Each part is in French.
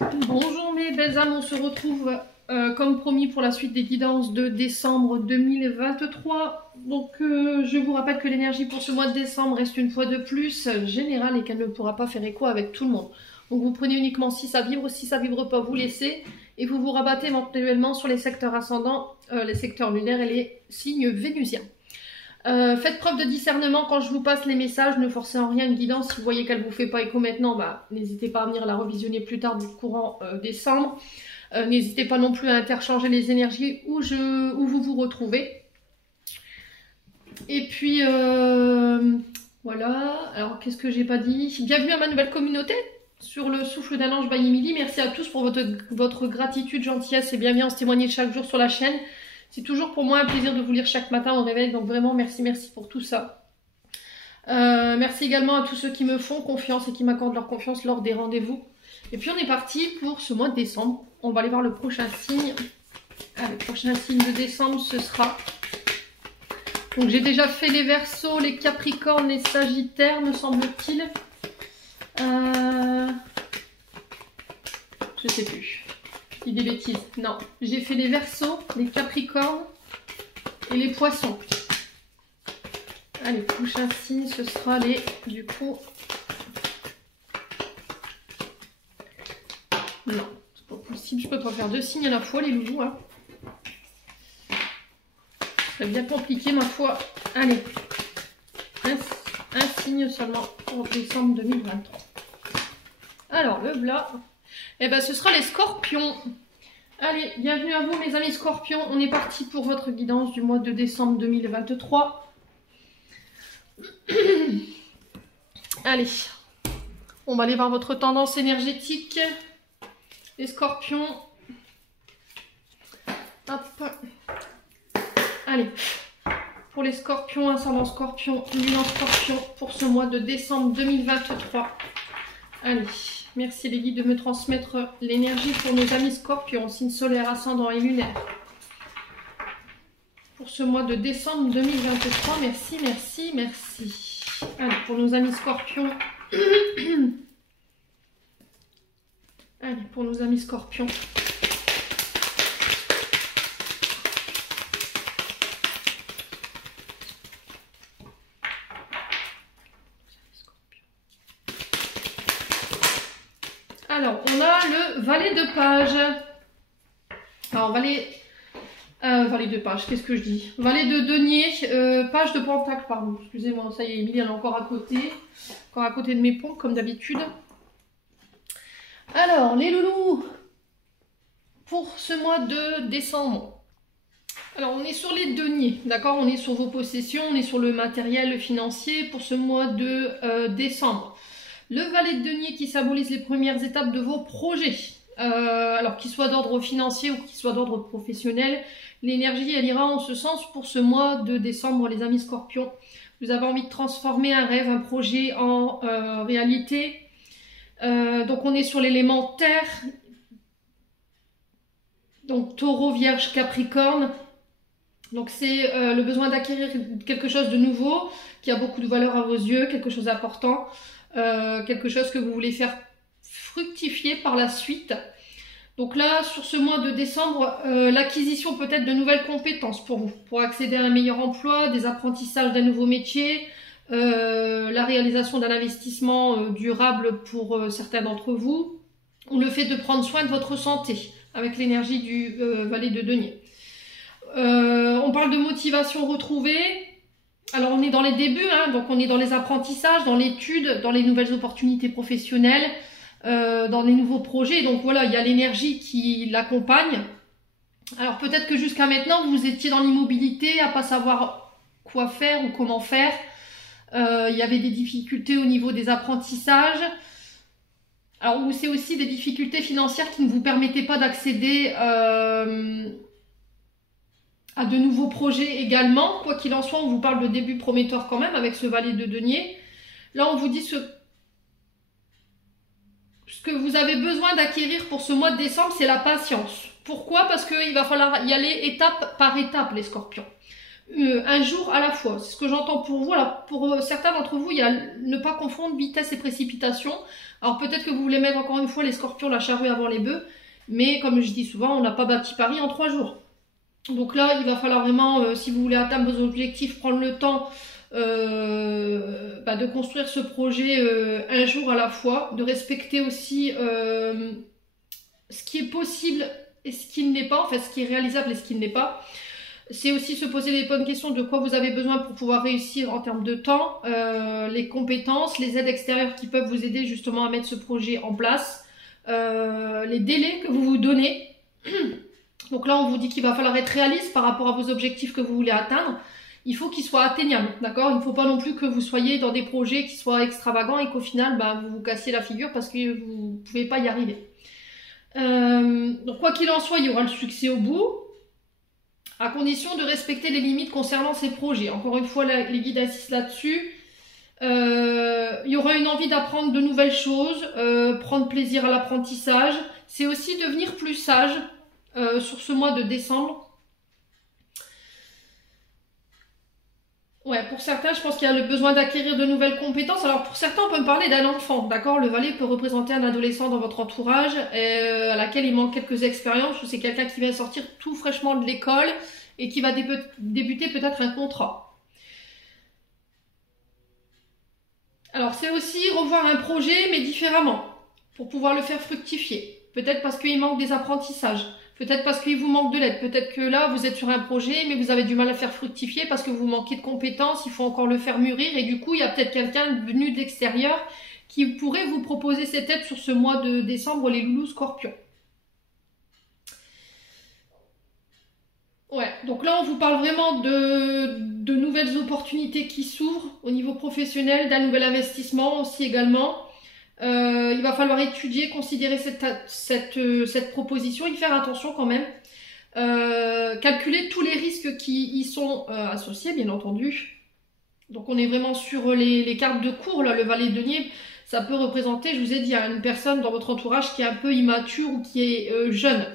Bonjour mes belles âmes, on se retrouve comme promis pour la suite des guidances de décembre 2023. Donc je vous rappelle que l'énergie pour ce mois de décembre reste une fois de plus générale et qu'elle ne pourra pas faire écho avec tout le monde. Donc vous prenez uniquement si ça vibre pas, vous laissez et vous vous rabattez éventuellement sur les secteurs ascendants, les secteurs lunaires et les signes vénusiens. Faites preuve de discernement quand je vous passe les messages, ne forcez en rien une guidance. Si vous voyez qu'elle ne vous fait pas écho maintenant, n'hésitez pas à venir la revisionner plus tard du courant décembre. N'hésitez pas non plus à interchanger les énergies où vous vous retrouvez. Et puis voilà, alors qu'est-ce que j'ai pas dit? Bienvenue à ma nouvelle communauté sur le souffle d'un ange by Emily. Merci à tous pour votre gratitude, gentillesse et bienveillance témoignée chaque jour sur la chaîne. C'est toujours pour moi un plaisir de vous lire chaque matin au réveil, donc vraiment merci pour tout ça. Merci également à tous ceux qui me font confiance et qui m'accordent leur confiance lors des rendez-vous. Et puis on est parti pour ce mois de décembre. On va aller voir le prochain signe. Le prochain signe de décembre, ce sera... Donc j'ai déjà fait les Verseaux, les Capricornes, les Sagittaires, me semble-t-il. Je sais plus. Je dis des bêtises. Non, j'ai fait les Verseaux, les Capricornes et les Poissons. Allez, prochain signe, ce sera les... Du coup... Non, c'est pas possible. Je peux pas faire deux signes à la fois, les loulous. Hein. C'est bien compliqué, ma foi. Allez, un signe seulement pour décembre 2023. Alors, le blanc... Eh ben, ce sera les Scorpions. Allez, bienvenue à vous mes amis Scorpions. On est parti pour votre guidance du mois de décembre 2023. Allez, on va aller voir votre tendance énergétique. Les Scorpions. Hop. Allez, pour les Scorpions, ascendant Scorpion, lune en Scorpion, pour ce mois de décembre 2023. Allez. Merci les guides de me transmettre l'énergie pour nos amis Scorpions, signe solaire, ascendant et lunaire. Pour ce mois de décembre 2023, merci. Allez, pour nos amis Scorpions. Allez, pour nos amis Scorpions. Alors, on a le valet de page. Alors, valet de page, qu'est-ce que je dis? Valet de denier, page de pentacle, pardon. Excusez-moi, ça y est, Emilie, elle est encore à côté de mes pompes, comme d'habitude. Alors, les loulous, pour ce mois de décembre. Alors, on est sur les deniers, d'accord? On est sur vos possessions, on est sur le matériel financier pour ce mois de décembre. Le valet de denier qui symbolise les premières étapes de vos projets, alors qu'ils soient d'ordre financier ou qu'ils soient d'ordre professionnel, l'énergie elle ira en ce sens pour ce mois de décembre les amis Scorpions. Vous avez envie de transformer un rêve, un projet en réalité. Donc on est sur l'élément terre, donc taureau, vierge, capricorne. Donc c'est le besoin d'acquérir quelque chose de nouveau, qui a beaucoup de valeur à vos yeux, quelque chose d'important. Quelque chose que vous voulez faire fructifier par la suite. Donc là, sur ce mois de décembre, l'acquisition peut-être de nouvelles compétences pour vous, pour accéder à un meilleur emploi, des apprentissages d'un nouveau métier, la réalisation d'un investissement durable pour certains d'entre vous, ou le fait de prendre soin de votre santé avec l'énergie du valet de denier. On parle de motivation retrouvée. Alors on est dans les débuts, hein, donc on est dans les apprentissages, dans l'étude, dans les nouvelles opportunités professionnelles, dans les nouveaux projets. Donc voilà, il y a l'énergie qui l'accompagne. Alors peut-être que jusqu'à maintenant, vous étiez dans l'immobilité, à pas savoir quoi faire ou comment faire. Il y avait des difficultés au niveau des apprentissages. Alors c'est aussi des difficultés financières qui ne vous permettaient pas d'accéder... à de nouveaux projets également. Quoi qu'il en soit, on vous parle de début prometteur quand même avec ce valet de denier. Là, on vous dit ce que vous avez besoin d'acquérir pour ce mois de décembre, c'est la patience. Pourquoi? Parce qu'il va falloir y aller étape par étape, les Scorpions. un jour à la fois. C'est ce que j'entends pour vous. Alors, pour certains d'entre vous, il y a ne pas confondre vitesse et précipitation. Alors peut-être que vous voulez mettre encore une fois les scorpions, la charrue avant les bœufs, mais comme je dis souvent, on n'a pas bâti Paris en 3 jours. Donc là, il va falloir vraiment, si vous voulez atteindre vos objectifs, prendre le temps de construire ce projet un jour à la fois, de respecter aussi ce qui est possible et ce qui ne l'est pas, en fait ce qui est réalisable et ce qui ne l'est pas. C'est aussi se poser les bonnes questions de quoi vous avez besoin pour pouvoir réussir en termes de temps, les compétences, les aides extérieures qui peuvent vous aider justement à mettre ce projet en place, les délais que vous vous donnez. Donc là, on vous dit qu'il va falloir être réaliste par rapport à vos objectifs que vous voulez atteindre. Il faut qu'ils soient atteignables, d'accord? Il ne faut pas non plus que vous soyez dans des projets qui soient extravagants et qu'au final, vous vous cassiez la figure parce que vous ne pouvez pas y arriver. Donc quoi qu'il en soit, il y aura le succès au bout, à condition de respecter les limites concernant ces projets. Encore une fois, les guides assistent là-dessus. Il y aura une envie d'apprendre de nouvelles choses, prendre plaisir à l'apprentissage. C'est aussi devenir plus sage sur ce mois de décembre. Ouais, pour certains, je pense qu'il y a le besoin d'acquérir de nouvelles compétences. Alors pour certains, on peut me parler d'un enfant, d'accord? Le valet peut représenter un adolescent dans votre entourage, à laquelle il manque quelques expériences, ou c'est quelqu'un qui vient sortir tout fraîchement de l'école et qui va débuter peut-être un contrat. Alors c'est aussi revoir un projet, mais différemment, pour pouvoir le faire fructifier. Peut-être parce qu'il manque des apprentissages. Peut-être parce qu'il vous manque de l'aide. Peut-être que là, vous êtes sur un projet, mais vous avez du mal à faire fructifier parce que vous manquez de compétences. Il faut encore le faire mûrir. Et du coup, il y a peut-être quelqu'un venu de l'extérieur qui pourrait vous proposer cette aide sur ce mois de décembre, les loulous scorpions. Ouais, donc là, on vous parle vraiment de nouvelles opportunités qui s'ouvrent au niveau professionnel, d'un nouvel investissement aussi également. Il va falloir étudier, considérer cette proposition, y faire attention quand même. Calculer tous les risques qui y sont associés, bien entendu. Donc on est vraiment sur les cartes de cours, là, le valet de denier, ça peut représenter, je vous ai dit, une personne dans votre entourage qui est un peu immature ou qui est jeune.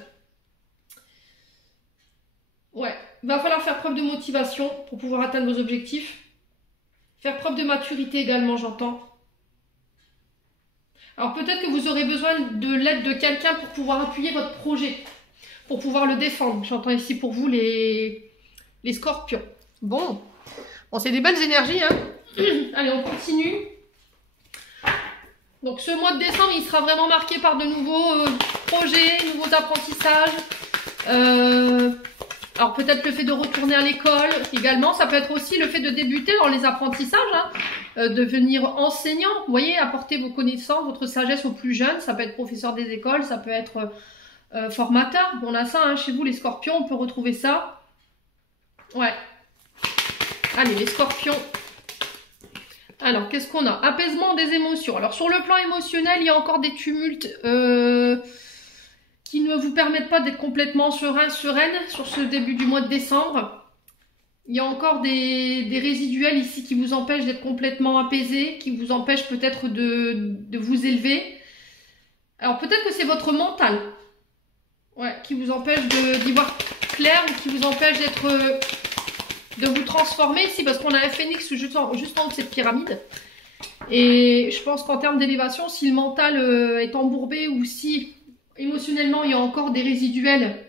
Ouais, il va falloir faire preuve de motivation pour pouvoir atteindre vos objectifs. Faire preuve de maturité également, j'entends. Alors peut-être que vous aurez besoin de l'aide de quelqu'un pour pouvoir appuyer votre projet, pour pouvoir le défendre. J'entends ici pour vous les scorpions. Bon, c'est des belles énergies, hein. Allez, on continue. Donc ce mois de décembre, il sera vraiment marqué par de nouveaux projets, nouveaux apprentissages. Alors peut-être le fait de retourner à l'école également, ça peut être aussi le fait de débuter dans les apprentissages, hein, devenir enseignant, vous voyez, apporter vos connaissances, votre sagesse aux plus jeunes, ça peut être professeur des écoles, ça peut être formateur, on a ça, hein, chez vous les scorpions, on peut retrouver ça. Ouais. Allez, les scorpions. Alors, qu'est-ce qu'on a? Apaisement des émotions. Alors sur le plan émotionnel, il y a encore des tumultes qui ne vous permettent pas d'être complètement sereine sur ce début du mois de décembre. Il y a encore des résiduels ici qui vous empêchent d'être complètement apaisé, qui vous empêchent peut-être de vous élever. Alors peut-être que c'est votre mental, ouais, qui vous empêche d'y voir clair ou qui vous empêche de vous transformer ici, parce qu'on a un phénix juste en haut de cette pyramide. Et je pense qu'en termes d'élévation, si le mental est embourbé ou si émotionnellement il y a encore des résiduels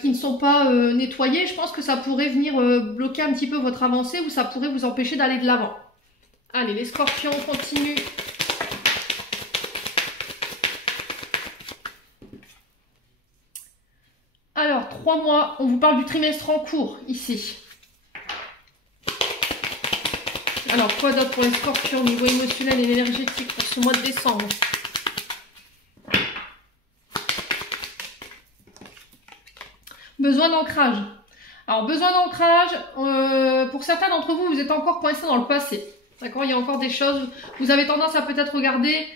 qui ne sont pas nettoyés, je pense que ça pourrait venir bloquer un petit peu votre avancée ou ça pourrait vous empêcher d'aller de l'avant. Allez, les scorpions, on continue. Alors, 3 mois, on vous parle du trimestre en cours, ici. Alors, quoi d'autre pour les scorpions au niveau émotionnel et énergétique pour ce mois de décembre? Besoin d'ancrage. Alors, besoin d'ancrage, pour certains d'entre vous, vous êtes encore coincés dans le passé. D'accord? Il y a encore des choses, vous avez tendance à peut-être regarder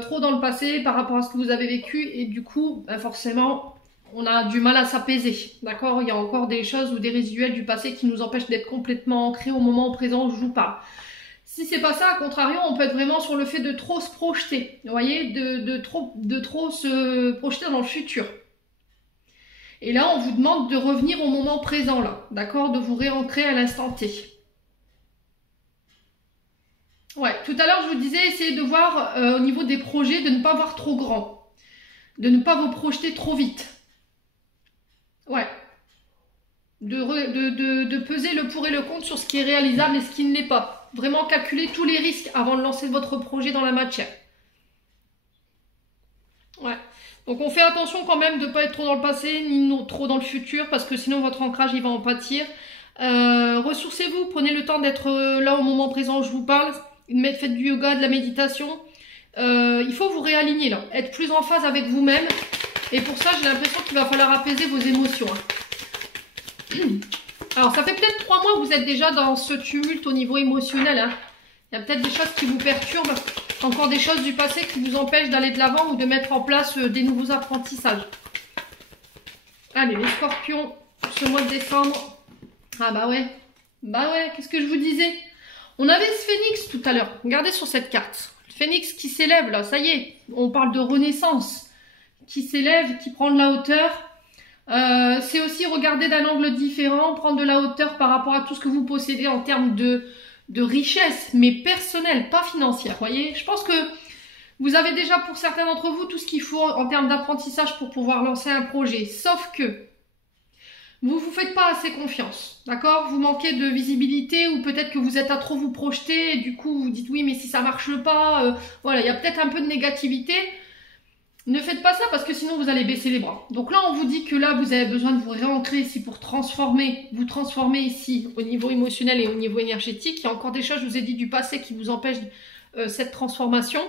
trop dans le passé par rapport à ce que vous avez vécu et du coup, forcément, on a du mal à s'apaiser. D'accord? Il y a encore des choses ou des résiduels du passé qui nous empêchent d'être complètement ancrés au moment présent où je vous parle. Si c'est pas ça, à contrario, on peut être vraiment sur le fait de trop se projeter. Vous voyez? De trop se projeter dans le futur. Et là, on vous demande de revenir au moment présent, là, d'accord? De vous réancrer à l'instant T. Ouais, tout à l'heure, je vous disais, essayez de voir au niveau des projets, de ne pas voir trop grand. De ne pas vous projeter trop vite. Ouais. De peser le pour et le contre sur ce qui est réalisable et ce qui ne l'est pas. Vraiment calculer tous les risques avant de lancer votre projet dans la matière. Ouais. Donc on fait attention quand même de ne pas être trop dans le passé ni trop dans le futur parce que sinon votre ancrage il va en pâtir. Ressourcez-vous, prenez le temps d'être là au moment présent où je vous parle. Faites du yoga, de la méditation. Il faut vous réaligner là, être plus en phase avec vous-même. Et pour ça, j'ai l'impression qu'il va falloir apaiser vos émotions. Alors, ça fait peut-être 3 mois que vous êtes déjà dans ce tumulte au niveau émotionnel. Hein. Il y a peut-être des choses qui vous perturbent, encore des choses du passé qui vous empêchent d'aller de l'avant ou de mettre en place des nouveaux apprentissages. Allez, les scorpions, ce mois de décembre. Ah bah ouais, qu'est-ce que je vous disais? On avait ce phénix tout à l'heure, regardez sur cette carte. Le phénix qui s'élève là, ça y est, on parle de renaissance. Qui s'élève, qui prend de la hauteur. C'est aussi regarder d'un angle différent, prendre de la hauteur par rapport à tout ce que vous possédez en termes de richesse, mais personnelle, pas financière. Voyez, je pense que vous avez déjà pour certains d'entre vous tout ce qu'il faut en termes d'apprentissage pour pouvoir lancer un projet. Sauf que vous vous faites pas assez confiance, d'accord? Vous manquez de visibilité ou peut-être que vous êtes à trop vous projeter et du coup vous dites oui mais si ça marche pas, voilà, il y a peut-être un peu de négativité. Ne faites pas ça parce que sinon vous allez baisser les bras. Donc là, on vous dit que là, vous avez besoin de vous réancrer ici pour vous transformer ici au niveau émotionnel et au niveau énergétique. Il y a encore des choses, je vous ai dit, du passé qui vous empêchent cette transformation.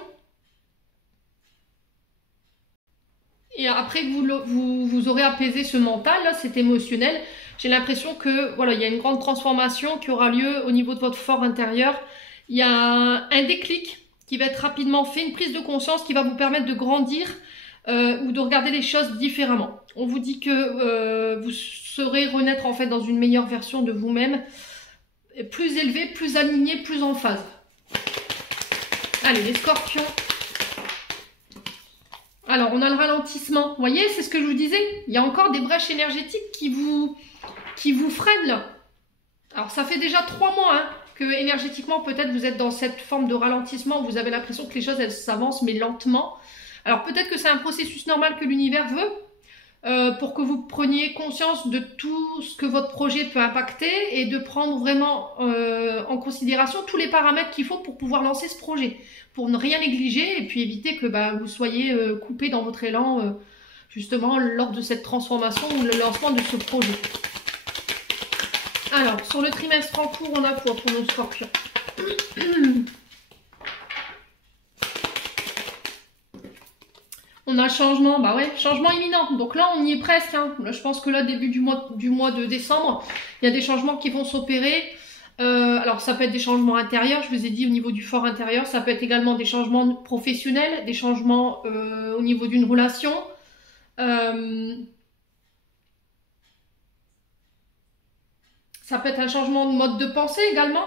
Et après que vous aurez apaisé ce mental, là, cet émotionnel, j'ai l'impression que voilà, il y a une grande transformation qui aura lieu au niveau de votre fort intérieur. Il y a un déclic qui va être rapidement fait, une prise de conscience qui va vous permettre de grandir ou de regarder les choses différemment. On vous dit que vous saurez renaître en fait dans une meilleure version de vous-même, plus élevé, plus aligné, plus en phase. Allez, les scorpions. Alors, on a le ralentissement. Vous voyez, c'est ce que je vous disais. Il y a encore des brèches énergétiques qui vous freinent là. Alors, ça fait déjà 3 mois hein, que énergétiquement, peut-être vous êtes dans cette forme de ralentissement où vous avez l'impression que les choses, elles s'avancent, mais lentement. Alors, peut-être que c'est un processus normal que l'univers veut pour que vous preniez conscience de tout ce que votre projet peut impacter et de prendre vraiment en considération tous les paramètres qu'il faut pour pouvoir lancer ce projet. Pour ne rien négliger et puis éviter que vous soyez coupé dans votre élan, justement, lors de cette transformation ou le lancement de ce projet. Alors, sur le trimestre en cours, on a quoi pour nos scorpions? On a changement, changement imminent. Donc là, on y est presque. Hein. Là, je pense que là, début du mois de décembre, il y a des changements qui vont s'opérer. Alors, ça peut être des changements intérieurs, je vous ai dit au niveau du fort intérieur. Ça peut être également des changements professionnels, des changements au niveau d'une relation. Ça peut être un changement de mode de pensée également.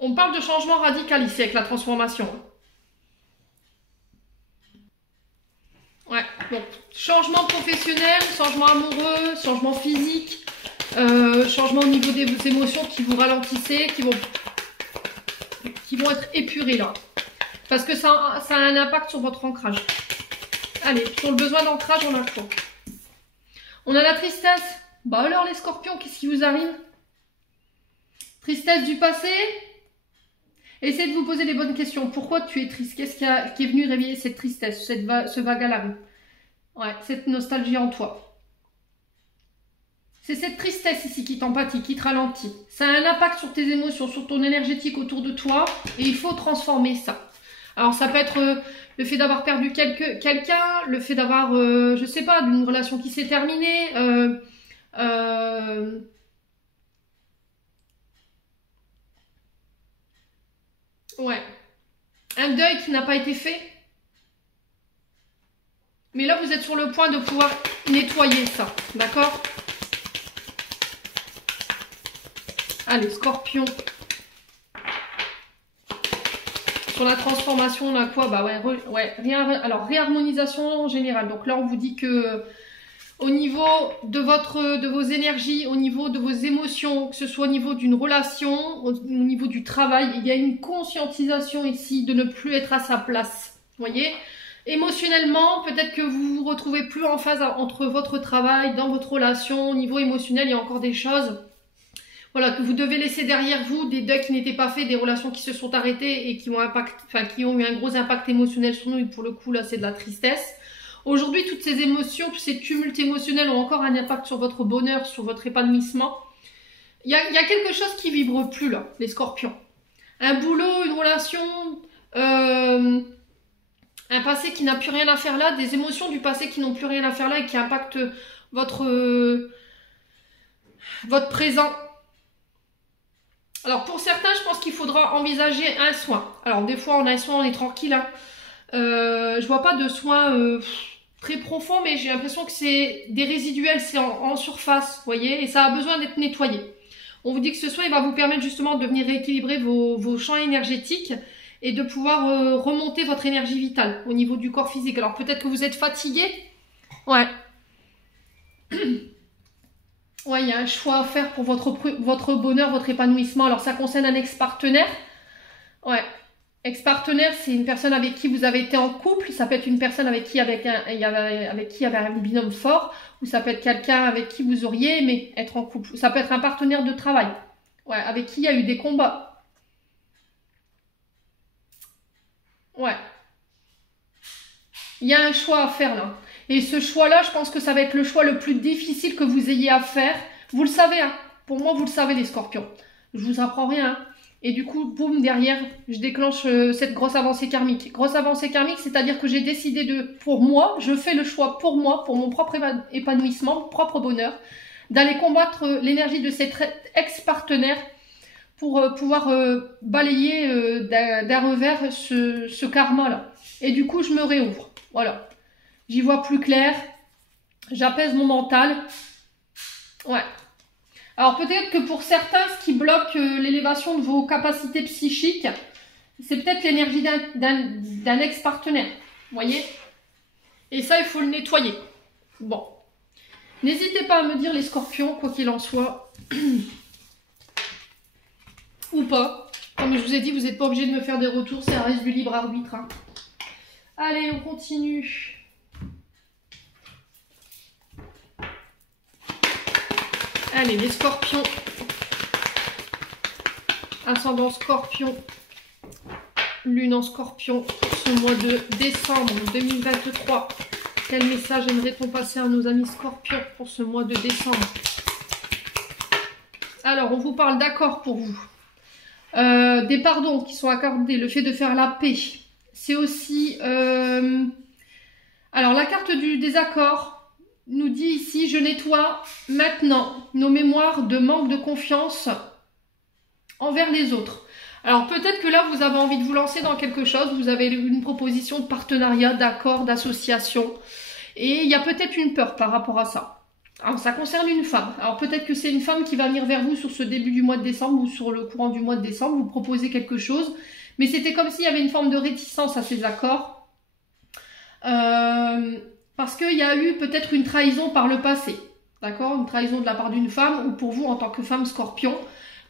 On parle de changement radical ici avec la transformation. Ouais, donc changement professionnel, changement amoureux, changement physique, changement au niveau des émotions qui vous ralentissez, qui vont être épurées là. Parce que ça a un impact sur votre ancrage. Allez, sur le besoin d'ancrage, on a quoi? On a la tristesse. Bah alors les scorpions, qu'est-ce qui vous arrive? Tristesse du passé. Essayez de vous poser les bonnes questions. Pourquoi tu es triste? Qu'est-ce qui est venu réveiller cette tristesse, ce vague à l'âme? Ouais, cette nostalgie en toi. C'est cette tristesse ici qui t'empathie, qui te ralentit. Ça a un impact sur tes émotions, sur ton énergétique autour de toi. Et il faut transformer ça. Alors ça peut être le fait d'avoir perdu quelqu'un, le fait d'avoir, je sais pas, d'une relation qui s'est terminée. Ouais. Un deuil qui n'a pas été fait. Mais là, vous êtes sur le point de pouvoir nettoyer ça. D'accord? Allez, scorpion. Sur la transformation, on a quoi? Bah ouais, alors réharmonisation générale. Donc là, on vous dit que au niveau de vos énergies, au niveau de vos émotions, que ce soit au niveau d'une relation, au niveau du travail, il y a une conscientisation ici de ne plus être à sa place. Vous voyez? Émotionnellement, peut-être que vous vous retrouvez plus en phase entre votre travail, dans votre relation, au niveau émotionnel, il y a encore des choses, voilà, que vous devez laisser derrière vous, des deuils qui n'étaient pas faits, des relations qui se sont arrêtées et qui ont eu un gros impact émotionnel sur nous, et pour le coup, là, c'est de la tristesse. Aujourd'hui, toutes ces émotions, tous ces tumultes émotionnels ont encore un impact sur votre bonheur, sur votre épanouissement. Il y a quelque chose qui vibre plus, là, les scorpions. Un boulot, une relation, un passé qui n'a plus rien à faire là, des émotions du passé qui n'ont plus rien à faire là et qui impactent votre présent. Alors pour certains, je pense qu'il faudra envisager un soin. Alors des fois, on a un soin, on est tranquille. Hein. Je vois pas de soins très profonds, mais j'ai l'impression que c'est des résiduels, c'est en surface, vous voyez, et ça a besoin d'être nettoyé. On vous dit que ce soin, il va vous permettre justement de venir rééquilibrer vos champs énergétiques et de pouvoir remonter votre énergie vitale au niveau du corps physique. Alors peut-être que vous êtes fatigué. Ouais. Ouais, il y a un choix à faire pour votre bonheur, votre épanouissement. Alors ça concerne un ex-partenaire. Ouais. Ex-partenaire, c'est une personne avec qui vous avez été en couple. Ça peut être une personne avec qui il y avait un binôme fort. Ou ça peut être quelqu'un avec qui vous auriez aimé être en couple. Ou ça peut être un partenaire de travail. Ouais, avec qui il y a eu des combats. Ouais. Il y a un choix à faire là. Et ce choix-là, je pense que ça va être le choix le plus difficile que vous ayez à faire. Vous le savez, hein. Pour moi, vous le savez, les scorpions. Je vous apprends rien. Hein. Et du coup, boum, derrière, je déclenche cette grosse avancée karmique. Grosse avancée karmique, c'est-à-dire que j'ai décidé pour moi, je fais le choix pour moi, pour mon propre épanouissement, mon propre bonheur, d'aller combattre l'énergie de cet ex-partenaire pour pouvoir balayer d'un revers ce karma-là. Et du coup, je me réouvre. Voilà. J'y vois plus clair. J'apaise mon mental. Ouais. Alors peut-être que pour certains, ce qui bloque l'élévation de vos capacités psychiques, c'est peut-être l'énergie d'un ex-partenaire. Vous voyez? Et ça, il faut le nettoyer. Bon. N'hésitez pas à me dire les scorpions, quoi qu'il en soit. Ou pas. Comme je vous ai dit, vous n'êtes pas obligé de me faire des retours, ça reste du libre arbitre. Hein. Allez, on continue. Allez, les scorpions. Ascendant scorpion. Lune en scorpion. Ce mois de décembre 2023. Quel message aimerait-on passer à nos amis scorpions pour ce mois de décembre? Alors, on vous parle d'accord pour vous. Des pardons qui sont accordés, le fait de faire la paix. C'est aussi... Alors, la carte du désaccord nous dit ici, je nettoie maintenant nos mémoires de manque de confiance envers les autres. Alors, peut-être que là, vous avez envie de vous lancer dans quelque chose. Vous avez une proposition de partenariat, d'accord, d'association. Et il y a peut-être une peur par rapport à ça. Alors, ça concerne une femme. Alors, peut-être que c'est une femme qui va venir vers vous sur ce début du mois de décembre ou sur le courant du mois de décembre, vous proposer quelque chose. Mais c'était comme s'il y avait une forme de réticence à ces accords. Parce qu'il y a eu peut-être une trahison par le passé. D'accord? Une trahison de la part d'une femme ou pour vous en tant que femme scorpion.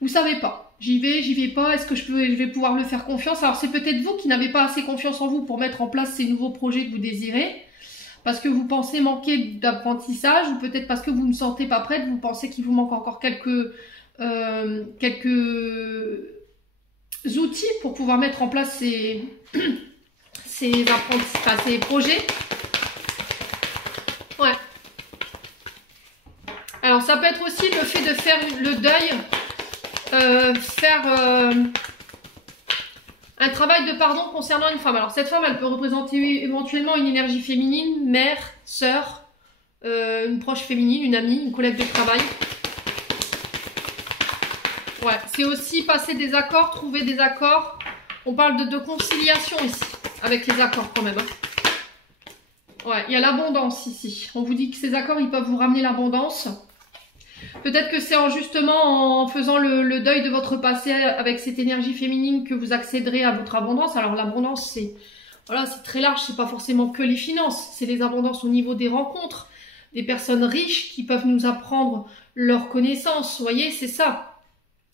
Vous savez pas. J'y vais pas. Est-ce que je vais pouvoir le faire confiance? Alors, c'est peut-être vous qui n'avez pas assez confiance en vous pour mettre en place ces nouveaux projets que vous désirez. Parce que vous pensez manquer d'apprentissage ou peut-être parce que vous ne sentez pas prête, vous pensez qu'il vous manque encore quelques outils pour pouvoir mettre en place ces projets. Ouais. Alors ça peut être aussi le fait de faire le deuil, un travail de pardon concernant une femme. Alors cette femme, elle peut représenter éventuellement une énergie féminine, mère, sœur, une proche féminine, une amie, une collègue de travail. Ouais, c'est aussi passer des accords, trouver des accords. On parle de conciliation ici, avec les accords quand même. Hein. Ouais, il y a l'abondance ici. On vous dit que ces accords, ils peuvent vous ramener l'abondance. Peut-être que c'est en justement en faisant le deuil de votre passé avec cette énergie féminine que vous accéderez à votre abondance. Alors l'abondance, c'est voilà, c'est très large, c'est pas forcément que les finances, c'est les abondances au niveau des rencontres, des personnes riches qui peuvent nous apprendre leurs connaissances. Vous voyez, c'est ça.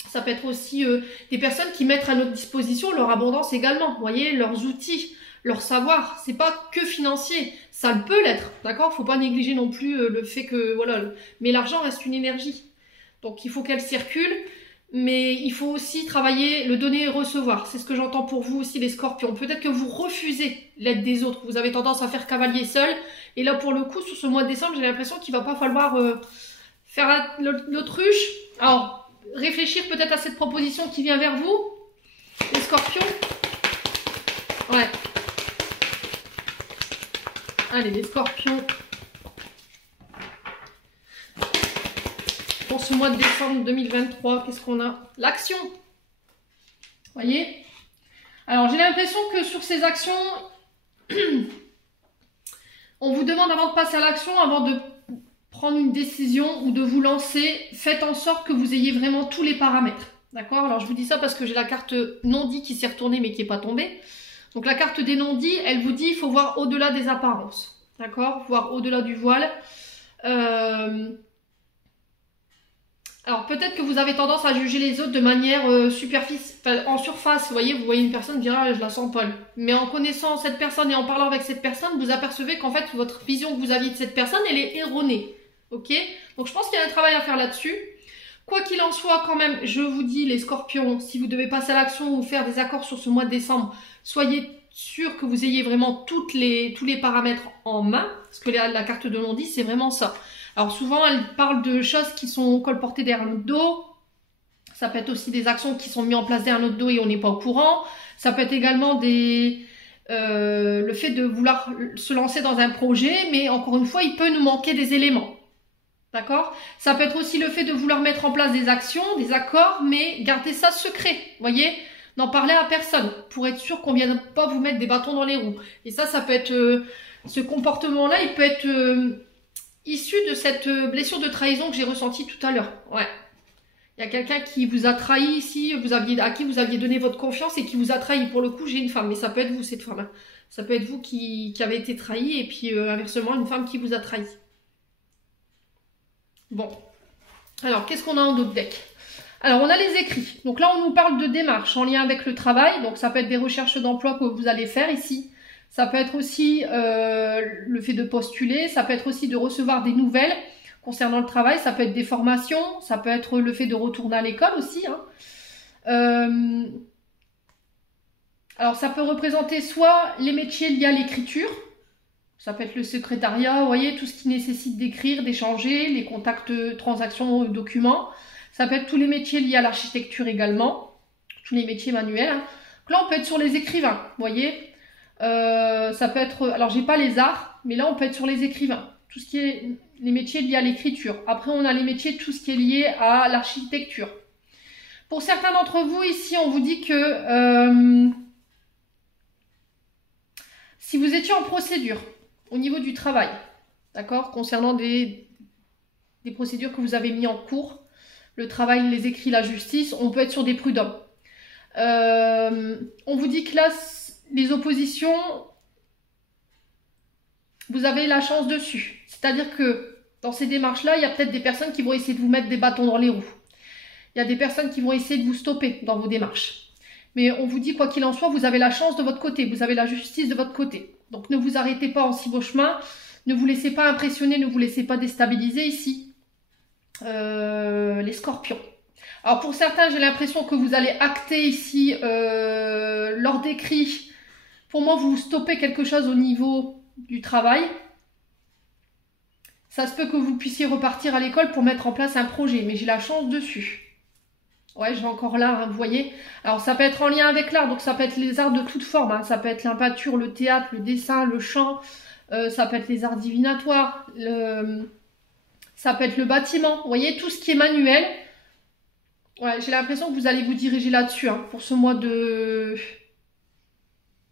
Ça peut être aussi des personnes qui mettent à notre disposition leur abondance également. Vous voyez, leurs outils, leur savoir. C'est pas que financier, ça le peut l'être, d'accord? Faut pas négliger non plus le fait que voilà. Mais l'argent reste une énergie, donc il faut qu'elle circule. Mais il faut aussi travailler le donner et recevoir. C'est ce que j'entends pour vous aussi les scorpions. Peut-être que vous refusez l'aide des autres. Vous avez tendance à faire cavalier seul. Et là pour le coup, sur ce mois de décembre, j'ai l'impression qu'il va pas falloir faire l'autruche. Alors, réfléchir peut-être à cette proposition qui vient vers vous, les scorpions. Ouais. Allez, les scorpions. Pour ce mois de décembre 2023, qu'est-ce qu'on a? L'action. Voyez? Alors, j'ai l'impression que sur ces actions, on vous demande avant de passer à l'action, avant de prendre une décision ou de vous lancer, faites en sorte que vous ayez vraiment tous les paramètres. D'accord? Alors, je vous dis ça parce que j'ai la carte non-dit qui s'est retournée mais qui n'est pas tombée. Donc, la carte des non-dits, elle vous dit il faut voir au-delà des apparences. D'accord? Voir au-delà du voile. Alors peut-être que vous avez tendance à juger les autres de manière en surface. Vous voyez une personne, vous direz ah, je la sens pas. Mais en connaissant cette personne et en parlant avec cette personne, vous apercevez qu'en fait votre vision que vous aviez de cette personne, elle est erronée. Ok? Donc je pense qu'il y a un travail à faire là-dessus. Quoi qu'il en soit, quand même, je vous dis les scorpions, si vous devez passer à l'action ou faire des accords sur ce mois de décembre, soyez sûr que vous ayez vraiment tous les paramètres en main. Parce que la carte de non-dit, c'est vraiment ça. Alors souvent, elle parle de choses qui sont colportées derrière notre dos. Ça peut être aussi des actions qui sont mises en place derrière notre dos et on n'est pas au courant. Ça peut être également le fait de vouloir se lancer dans un projet, mais encore une fois, il peut nous manquer des éléments. D'accord? Ça peut être aussi le fait de vouloir mettre en place des actions, des accords, mais garder ça secret. Vous voyez? N'en parler à personne pour être sûr qu'on ne vienne pas vous mettre des bâtons dans les roues. Et ça peut être... ce comportement-là, il peut être... issu de cette blessure de trahison que j'ai ressentie tout à l'heure. Ouais. Il y a quelqu'un qui vous a trahi ici, à qui vous aviez donné votre confiance et qui vous a trahi. Pour le coup, j'ai une femme, mais ça peut être vous, cette femme. Hein. Ça peut être vous qui avez été trahi et puis inversement, une femme qui vous a trahi. Bon. Alors, qu'est-ce qu'on a en d'autres deck? Alors, on a les écrits. Donc là, on nous parle de démarches en lien avec le travail. Donc, ça peut être des recherches d'emploi que vous allez faire ici. Ça peut être aussi le fait de postuler, ça peut être aussi de recevoir des nouvelles concernant le travail, ça peut être des formations, ça peut être le fait de retourner à l'école aussi. Hein. Alors ça peut représenter soit les métiers liés à l'écriture, ça peut être le secrétariat, vous voyez, tout ce qui nécessite d'écrire, d'échanger, les contacts, transactions, documents. Ça peut être tous les métiers liés à l'architecture également, tous les métiers manuels. Hein. Donc là on peut être sur les écrivains, vous voyez. Ça peut être, alors j'ai pas les arts, mais là on peut être sur les écrivains, tout ce qui est les métiers liés à l'écriture. Après on a les métiers, tout ce qui est lié à l'architecture. Pour certains d'entre vous ici, on vous dit que si vous étiez en procédure au niveau du travail, d'accord, concernant des procédures que vous avez mis en cours, le travail, les écrits, la justice, on peut être sur des prud'hommes. On vous dit que là les oppositions, vous avez la chance dessus. C'est-à-dire que dans ces démarches-là, il y a peut-être des personnes qui vont essayer de vous mettre des bâtons dans les roues. Il y a des personnes qui vont essayer de vous stopper dans vos démarches. Mais on vous dit, quoi qu'il en soit, vous avez la chance de votre côté. Vous avez la justice de votre côté. Donc ne vous arrêtez pas en si beau chemin. Ne vous laissez pas impressionner, ne vous laissez pas déstabiliser ici. Les scorpions. Alors pour certains, j'ai l'impression que vous allez acter ici lors d'écrits. Pour moi, vous stoppez quelque chose au niveau du travail. Ça se peut que vous puissiez repartir à l'école pour mettre en place un projet, mais j'ai la chance dessus. Ouais, j'ai encore l'art, hein, vous voyez. Alors, ça peut être en lien avec l'art, donc ça peut être les arts de toute forme. Hein. Ça peut être la peinture, le théâtre, le dessin, le chant. Ça peut être les arts divinatoires. Ça peut être le bâtiment. Vous voyez, tout ce qui est manuel. Ouais, j'ai l'impression que vous allez vous diriger là-dessus hein, pour ce mois de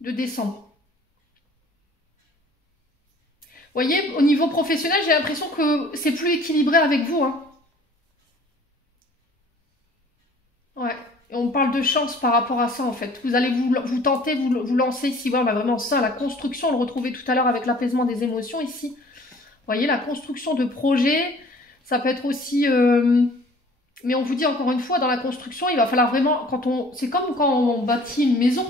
décembre. Vous voyez, au niveau professionnel, j'ai l'impression que c'est plus équilibré avec vous. Hein. Et on parle de chance par rapport à ça en fait. Vous allez vous tenter, vous lancer ici. Voilà, on a vraiment ça, la construction. On le retrouvait tout à l'heure avec l'apaisement des émotions ici. Vous voyez, la construction de projets. Ça peut être aussi... mais on vous dit encore une fois, dans la construction, il va falloir vraiment... C'est comme quand on bâtit une maison.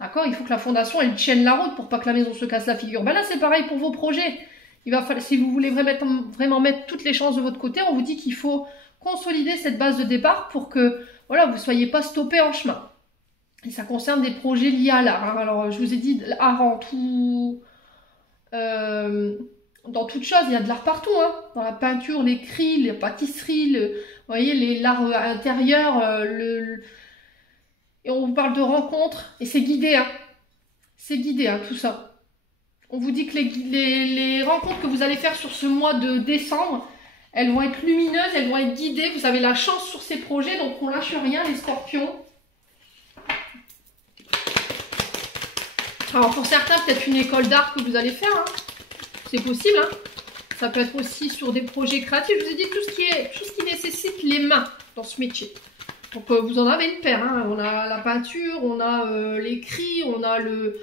D'accord? Il faut que la fondation, elle tienne la route pour pas que la maison se casse la figure. Ben là, c'est pareil pour vos projets. Il va falloir, si vous voulez vraiment mettre toutes les chances de votre côté, on vous dit qu'il faut consolider cette base de départ pour que voilà, vous ne soyez pas stoppé en chemin. Et ça concerne des projets liés à l'art. Hein. Alors, je vous ai dit, l'art en tout... dans toute chose, il y a de l'art partout. Hein. Dans la peinture, l'écrit, la pâtisserie, vous voyez, l'art intérieur. Et on vous parle de rencontres. Et c'est guidé. Hein. C'est guidé, hein, tout ça. On vous dit que les rencontres que vous allez faire sur ce mois de décembre, elles vont être lumineuses, elles vont être guidées. Vous avez la chance sur ces projets, donc on lâche rien, les scorpions. Alors pour certains, peut-être une école d'art que vous allez faire. Hein. C'est possible. Hein. Ça peut être aussi sur des projets créatifs. Je vous ai dit tout ce qui nécessite les mains dans ce métier. Donc vous en avez une paire. Hein. On a la peinture, on a l'écrit, on a le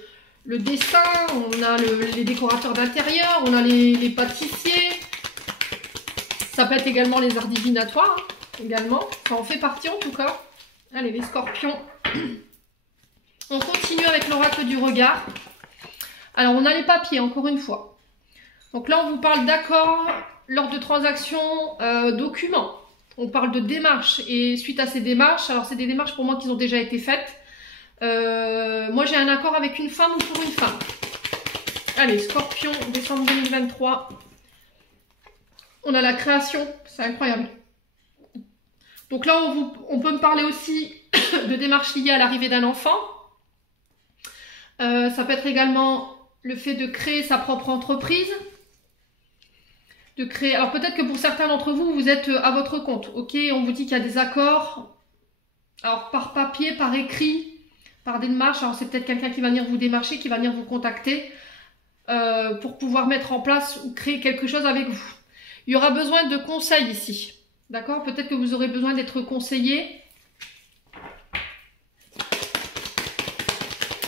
dessin, on a les décorateurs d'intérieur, on a les pâtissiers. Ça peut être également les arts divinatoires, hein, également. Ça en fait partie en tout cas. Allez, les scorpions. On continue avec l'oracle du regard. Alors, on a les papiers, encore une fois. Donc là, on vous parle d'accord, lors de transactions, documents. On parle de démarches. Et suite à ces démarches, alors c'est des démarches pour moi qui ont déjà été faites. Moi, j'ai un accord avec une femme ou pour une femme. Allez, Scorpion, décembre 2023. On a la création, c'est incroyable. Donc là, on peut me parler aussi de démarches liées à l'arrivée d'un enfant. Ça peut être également le fait de créer sa propre entreprise. Alors peut-être que pour certains d'entre vous, vous êtes à votre compte. Ok, on vous dit qu'il y a des accords. Alors par papier, par écrit, par des démarches. Alors c'est peut-être quelqu'un qui va venir vous démarcher, qui va venir vous contacter pour pouvoir mettre en place ou créer quelque chose avec vous. Il y aura besoin de conseils ici. D'accord? Peut-être que vous aurez besoin d'être conseillé.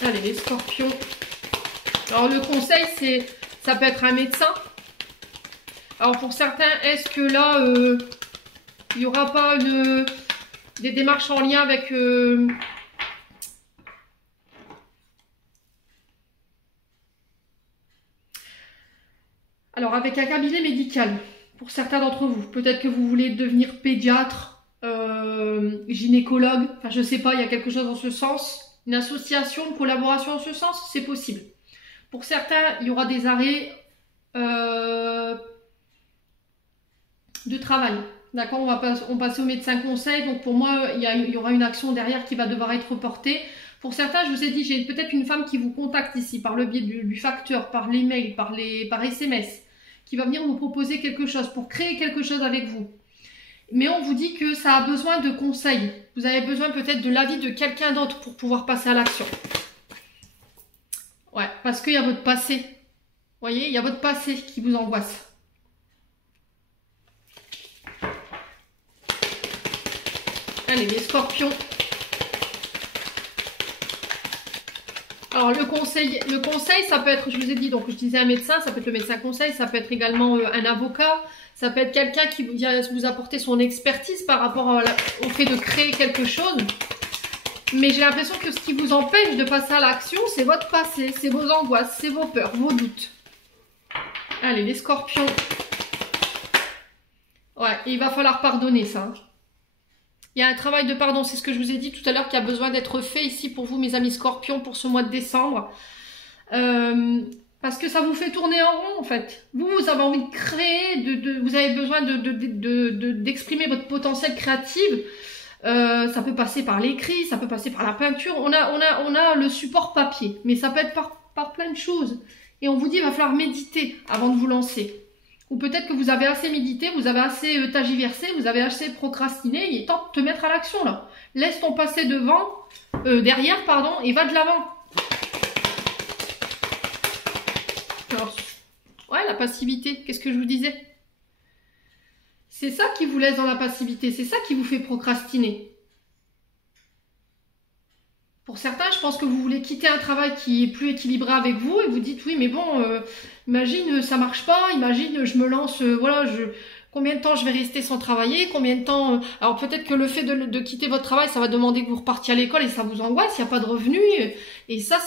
Allez, les scorpions. Alors le conseil, ça peut être un médecin. Alors pour certains, est-ce que là, il n'y aura pas des démarches en lien avec... Alors avec un cabinet médical, pour certains d'entre vous. Peut-être que vous voulez devenir pédiatre, gynécologue, enfin je sais pas, il y a quelque chose dans ce sens. Une association, une collaboration en ce sens, c'est possible. Pour certains, il y aura des arrêts de travail. D'accord, on passe au médecin conseil. Donc pour moi, il y aura une action derrière qui va devoir être reportée. Pour certains, je vous ai dit, j'ai peut-être une femme qui vous contacte ici par le biais du facteur, par l'email, par SMS, qui va venir vous proposer quelque chose pour créer quelque chose avec vous. Mais on vous dit que ça a besoin de conseils. Vous avez besoin peut-être de l'avis de quelqu'un d'autre pour pouvoir passer à l'action. Ouais, parce qu'il y a votre passé. Vous voyez, il y a votre passé qui vous angoisse. Allez, les scorpions. Alors, le conseil, ça peut être, je vous ai dit, donc je disais un médecin, ça peut être le médecin conseil, ça peut être également un avocat, ça peut être quelqu'un qui vient vous apporter son expertise par rapport au fait de créer quelque chose. Mais j'ai l'impression que ce qui vous empêche de passer à l'action, c'est votre passé, c'est vos angoisses, c'est vos peurs, vos doutes. Allez, les scorpions. Ouais, il va falloir pardonner ça. Hein. Il y a un travail de pardon, c'est ce que je vous ai dit tout à l'heure qui a besoin d'être fait ici pour vous, mes amis scorpions, pour ce mois de décembre. Parce que ça vous fait tourner en rond, en fait. Vous avez envie de créer, vous avez besoin d'exprimer votre potentiel créatif. Ça peut passer par l'écrit, ça peut passer par la peinture. On a le support papier, mais ça peut être par plein de choses. Et on vous dit, il va falloir méditer avant de vous lancer. Ou peut-être que vous avez assez médité, vous avez assez tergiversé, vous avez assez procrastiné. Il est temps de te mettre à l'action là. Laisse ton passé derrière, pardon, et va de l'avant. Alors, ouais, la passivité, qu'est-ce que je vous disais? C'est ça qui vous laisse dans la passivité, c'est ça qui vous fait procrastiner. Pour certains, je pense que vous voulez quitter un travail qui est plus équilibré avec vous et vous dites oui, mais bon, imagine ça marche pas, imagine je me lance, voilà, combien de temps je vais rester sans travailler, combien de temps. Alors peut-être que le fait de quitter votre travail, ça va demander que vous repartiez à l'école et ça vous angoisse, il n'y a pas de revenus et ça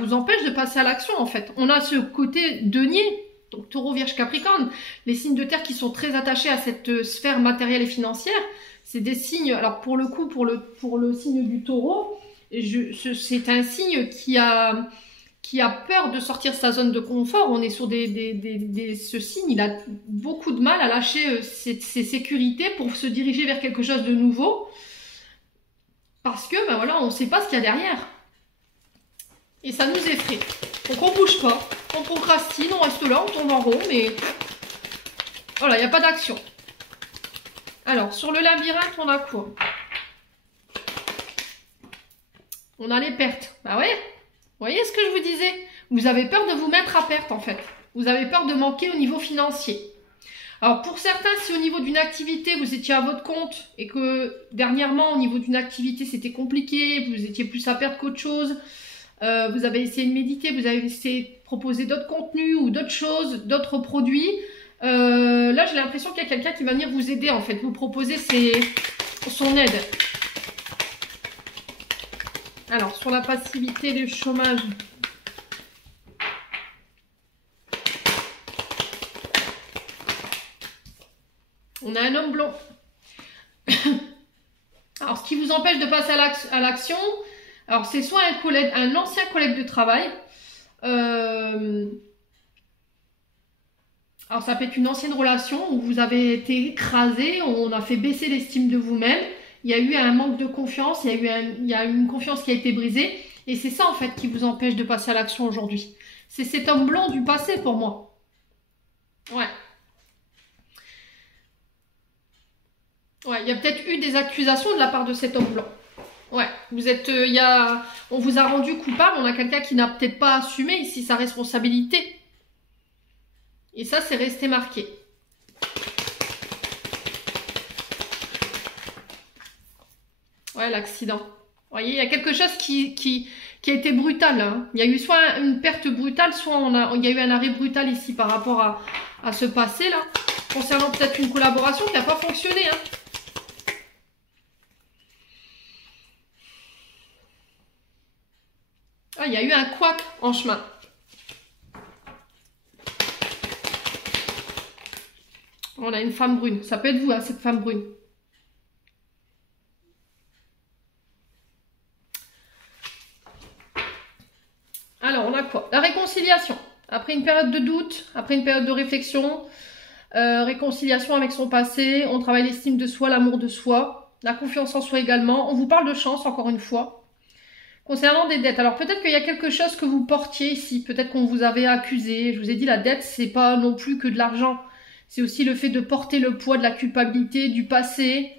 vous empêche de passer à l'action en fait. On a ce côté denier, donc Taureau, Vierge, Capricorne, les signes de terre qui sont très attachés à cette sphère matérielle et financière. C'est des signes, alors pour le coup, pour le signe du Taureau, c'est un signe qui a peur de sortir de sa zone de confort. On est sur ce signe, il a beaucoup de mal à lâcher ses sécurités pour se diriger vers quelque chose de nouveau. Parce que, ben voilà, on ne sait pas ce qu'il y a derrière. Et ça nous effraie. Donc on bouge pas, on procrastine, on reste là, on tourne en rond, mais voilà, il n'y a pas d'action. Alors, sur le labyrinthe, on a quoi? On a les pertes. Bah ouais, vous voyez ce que je vous disais? Vous avez peur de vous mettre à perte en fait. Vous avez peur de manquer au niveau financier. Alors pour certains, si au niveau d'une activité, vous étiez à votre compte et que dernièrement, au niveau d'une activité, c'était compliqué, vous étiez plus à perdre qu'autre chose, vous avez essayé de méditer, vous avez essayé de proposer d'autres contenus ou d'autres choses, d'autres produits, là j'ai l'impression qu'il y a quelqu'un qui va venir vous aider en fait, vous proposer son aide. Alors sur la passivité, le chômage, on a un homme blanc. Alors ce qui vous empêche de passer à l'action, alors c'est soit un ancien collègue de travail, alors ça peut être une ancienne relation où vous avez été écrasé, on a fait baisser l'estime de vous-même, il y a eu un manque de confiance, il y a eu une confiance qui a été brisée, et c'est ça en fait qui vous empêche de passer à l'action aujourd'hui. C'est cet homme blanc du passé pour moi. Ouais. Ouais, il y a peut-être eu des accusations de la part de cet homme blanc. Ouais, vous êtes, on vous a rendu coupable, on a quelqu'un qui n'a peut-être pas assumé ici sa responsabilité. Et ça, c'est resté marqué. Ouais, l'accident. Vous voyez, il y a quelque chose qui a été brutal. Hein. Il y a eu soit une perte brutale, soit il y a eu un arrêt brutal ici par rapport à ce passé-là. Concernant peut-être une collaboration qui n'a pas fonctionné. Hein. Ah, il y a eu un couac en chemin. On a une femme brune. Ça peut être vous, hein, cette femme brune. Alors, on a quoi? La réconciliation. Après une période de doute, après une période de réflexion, réconciliation avec son passé, on travaille l'estime de soi, l'amour de soi, la confiance en soi également. On vous parle de chance, encore une fois. Concernant des dettes, alors peut-être qu'il y a quelque chose que vous portiez ici, peut-être qu'on vous avait accusé. Je vous ai dit, la dette, c'est pas non plus que de l'argent. C'est aussi le fait de porter le poids de la culpabilité, du passé,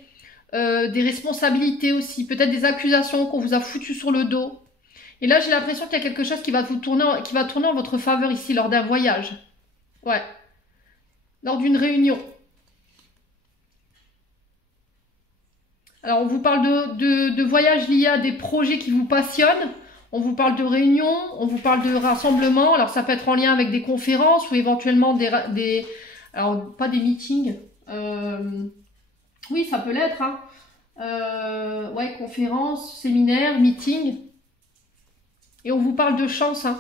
des responsabilités aussi, peut-être des accusations qu'on vous a foutues sur le dos. Et là, j'ai l'impression qu'il y a quelque chose qui va tourner en votre faveur ici, lors d'un voyage. Ouais. Lors d'une réunion. Alors, on vous parle de voyages liés à des projets qui vous passionnent. On vous parle de réunions, on vous parle de rassemblements. Alors, ça peut être en lien avec des conférences ou éventuellement alors, pas des meetings. Oui, ça peut l'être. Hein. Ouais, conférences, séminaires, meetings. Et on vous parle de chance. Hein.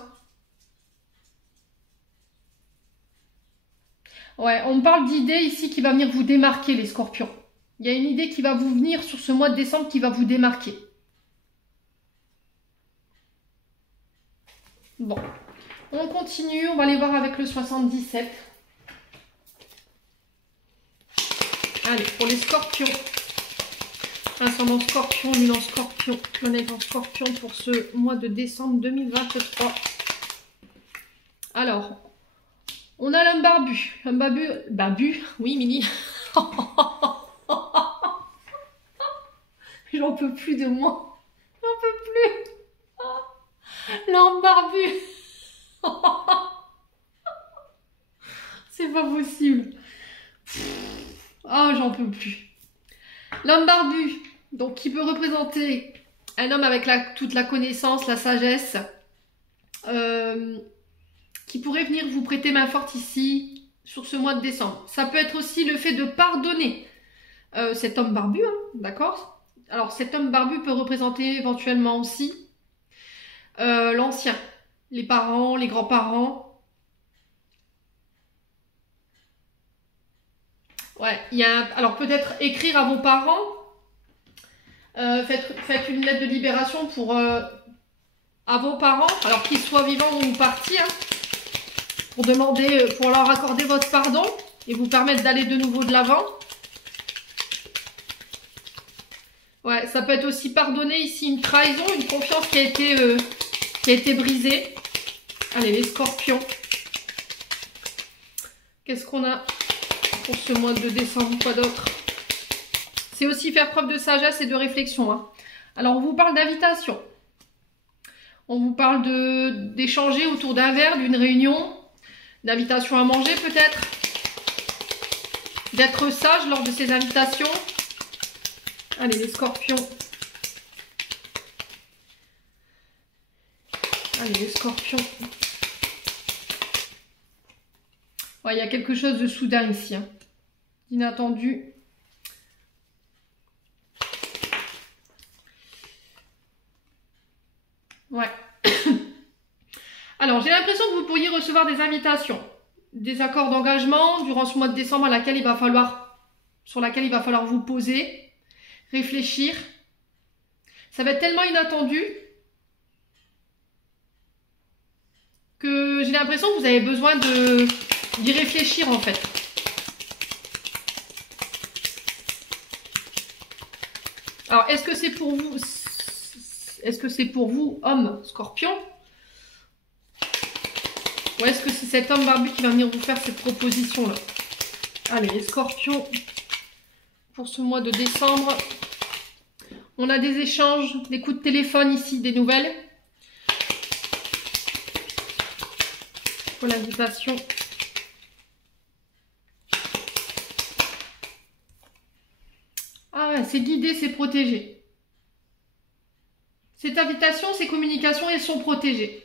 Ouais, on me parle d'idées ici qui va venir vous démarquer, les scorpions. Il y a une idée qui va vous venir sur ce mois de décembre qui va vous démarquer. Bon, on continue, on va aller voir avec le 77. Allez, pour les scorpions. Ascendant scorpion, lune en scorpion, planète en scorpion pour ce mois de décembre 2023. Alors, on a l'homme barbu. L'homme barbu, oui, Mini. J'en peux plus de moi. J'en peux plus. L'homme barbu. C'est pas possible. Oh, j'en peux plus. L'homme barbu, donc qui peut représenter un homme avec toute la connaissance, la sagesse, qui pourrait venir vous prêter main forte ici, sur ce mois de décembre. Ça peut être aussi le fait de pardonner cet homme barbu, hein, d'accord? Alors cet homme barbu peut représenter éventuellement aussi l'ancien, les parents, les grands-parents. Ouais, alors peut-être écrire à vos parents, faites une lettre de libération à vos parents, alors qu'ils soient vivants ou partis, hein, pour leur accorder votre pardon et vous permettre d'aller de nouveau de l'avant. Ouais, ça peut être aussi pardonner ici une trahison, une confiance qui a été brisée. Allez, les scorpions. Qu'est-ce qu'on a pour ce mois de décembre? Quoi d'autre? C'est aussi faire preuve de sagesse et de réflexion, hein. Alors, on vous parle d'invitation. On vous parle d'échanger autour d'un verre, d'une réunion, d'invitation à manger peut-être. D'être sage lors de ces invitations. Allez, les scorpions. Allez, les scorpions. Ouais, il y a quelque chose de soudain ici, hein. Inattendu. Ouais. Alors, j'ai l'impression que vous pourriez recevoir des invitations, des accords d'engagement durant ce mois de décembre sur laquelle il va falloir vous poser, réfléchir. Ça va être tellement inattendu que j'ai l'impression que vous avez besoin d'y réfléchir en fait. Alors, est-ce que c'est pour vous, homme scorpion? Ou est-ce que c'est cet homme barbu qui va venir vous faire cette proposition-là? Allez, les scorpions, pour ce mois de décembre, on a des échanges, des coups de téléphone ici, des nouvelles. Pour l'invitation. Ah ouais, c'est guidé, c'est protégé. Cette invitation, ces communications, elles sont protégées.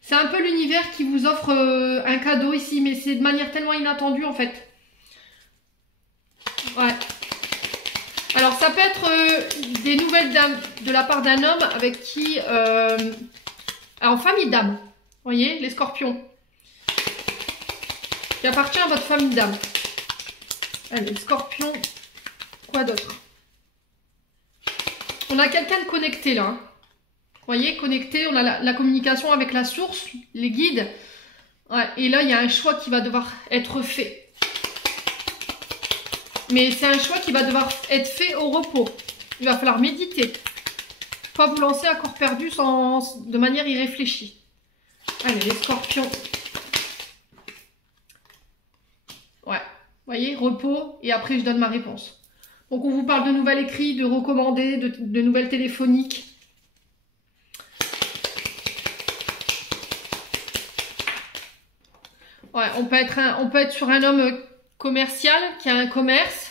C'est un peu l'univers qui vous offre un cadeau ici, mais c'est de manière tellement inattendue en fait. Ouais. Alors ça peut être des nouvelles de la part d'un homme avec qui... en famille d'âme. Vous voyez, les scorpions. Qui appartient à votre famille d'âme. Allez, scorpion. Quoi d'autre? On a quelqu'un de connecté là. Hein. Vous voyez, connecté, on a la communication avec la source, les guides. Ouais, et là, il y a un choix qui va devoir être fait. Mais c'est un choix qui va devoir être fait au repos. Il va falloir méditer. Pas vous lancer à corps perdu de manière irréfléchie. Allez, les scorpions. Ouais, vous voyez, repos, et après je donne ma réponse. Donc on vous parle de nouvelles écrits, de recommandés, de nouvelles téléphoniques. Ouais, on peut être sur un homme commercial qui a un commerce,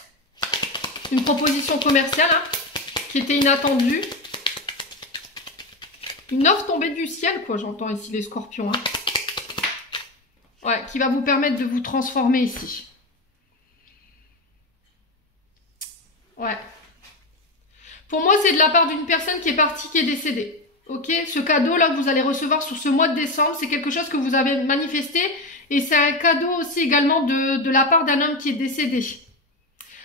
une proposition commerciale hein, qui était inattendue. Une offre tombée du ciel, quoi, j'entends ici les scorpions. Hein. Ouais, qui va vous permettre de vous transformer ici. Ouais. Pour moi, c'est de la part d'une personne qui est partie, qui est décédée. Ok, ce cadeau-là que vous allez recevoir sur ce mois de décembre, c'est quelque chose que vous avez manifesté. Et c'est un cadeau aussi également de la part d'un homme qui est décédé.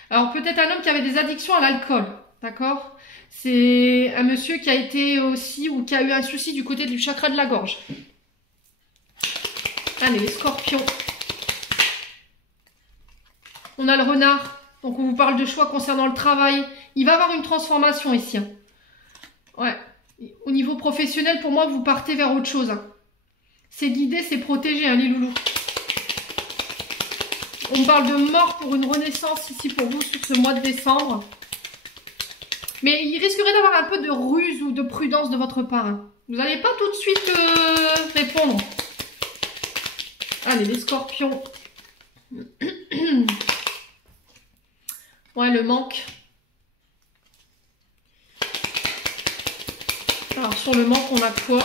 Alors peut-être un homme qui avait des addictions à l'alcool, d'accord? C'est un monsieur qui a été aussi, ou qui a eu un souci du côté du chakra de la gorge. Allez, les scorpions. On a le renard, donc on vous parle de choix concernant le travail. Il va y avoir une transformation ici. Hein. Ouais. Au niveau professionnel, pour moi, vous partez vers autre chose. Hein. C'est guidé, c'est protégé, hein, les loulous. On parle de mort pour une renaissance ici pour vous sur ce mois de décembre. Mais il risquerait d'avoir un peu de ruse ou de prudence de votre part. Hein. Vous n'allez pas tout de suite répondre. Allez, les scorpions. Ouais, le manque. Alors, sur le manque, on a quoi?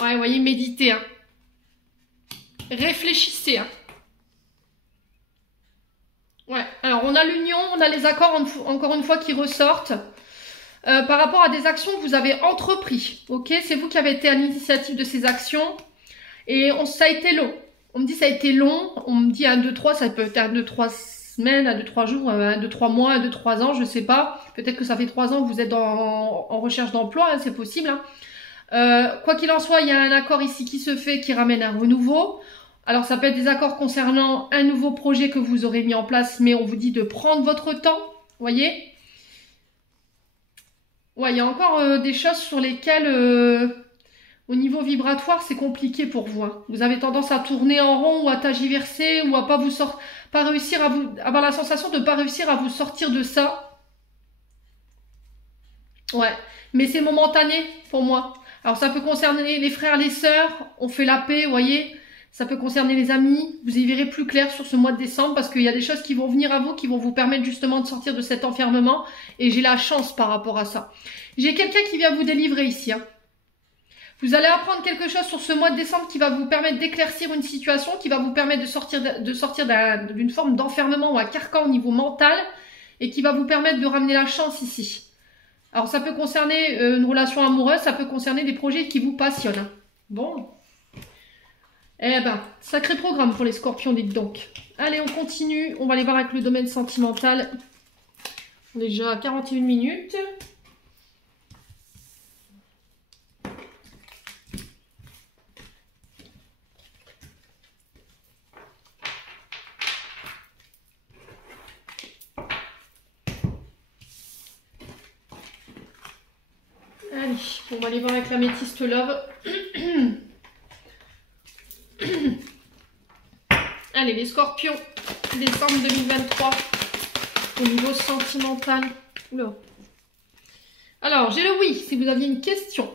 Ouais, vous voyez, méditez. Hein. Réfléchissez. Hein. Ouais, alors on a l'union, on a les accords, encore une fois, qui ressortent. Par rapport à des actions que vous avez entrepris. Ok, c'est vous qui avez été à l'initiative de ces actions. Et ça a été long. On me dit ça a été long. On me dit 1, 2, 3, ça peut être 1, 2, 3 semaines, 1, 2, 3 jours, 1, 2, 3 mois, 1, 2, 3 ans, je sais pas. Peut-être que ça fait 3 ans que vous êtes en recherche d'emploi, hein, c'est possible. Hein. Quoi qu'il en soit, il y a un accord ici qui se fait, qui ramène un renouveau. Alors ça peut être des accords concernant un nouveau projet que vous aurez mis en place, mais on vous dit de prendre votre temps, vous voyez. Ouais, il y a encore des choses sur lesquelles, au niveau vibratoire, c'est compliqué pour vous. Hein. Vous avez tendance à tourner en rond ou à tergiverser ou à pas réussir à avoir la sensation de ne pas réussir à vous sortir de ça. Ouais, mais c'est momentané pour moi. Alors ça peut concerner les frères, les sœurs, on fait la paix, vous voyez. Ça peut concerner les amis, vous y verrez plus clair sur ce mois de décembre parce qu'il y a des choses qui vont venir à vous, qui vont vous permettre justement de sortir de cet enfermement et j'ai la chance par rapport à ça. J'ai quelqu'un qui vient vous délivrer ici. Hein. Vous allez apprendre quelque chose sur ce mois de décembre qui va vous permettre d'éclaircir une situation, qui va vous permettre de sortir d'une forme d'enfermement ou un carcan au niveau mental et qui va vous permettre de ramener la chance ici. Alors ça peut concerner une relation amoureuse, ça peut concerner des projets qui vous passionnent. Bon. Eh ben, sacré programme pour les scorpions, dites donc. Allez, on continue. On va aller voir avec le domaine sentimental. On est déjà à 41 minutes. Allez, on va aller voir avec l'améthyste love. Allez, les scorpions, décembre 2023, au niveau sentimental. Oula. Alors, j'ai le oui, si vous aviez une question.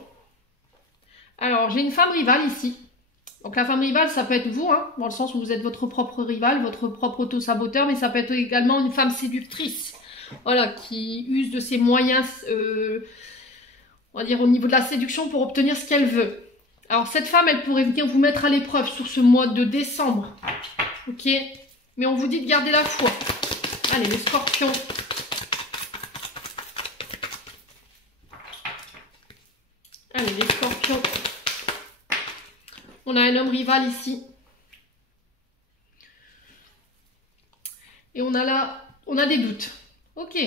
Alors, j'ai une femme rivale ici. Donc, la femme rivale, ça peut être vous, hein, dans le sens où vous êtes votre propre rival, votre propre auto-saboteur, mais ça peut être également une femme séductrice. Voilà, qui use de ses moyens, on va dire, au niveau de la séduction pour obtenir ce qu'elle veut. Alors, cette femme, elle pourrait venir vous mettre à l'épreuve sur ce mois de décembre. Ok, mais on vous dit de garder la foi. Allez, les scorpions. Allez, les scorpions. On a un homme rival ici. Et on a des doutes. Ok.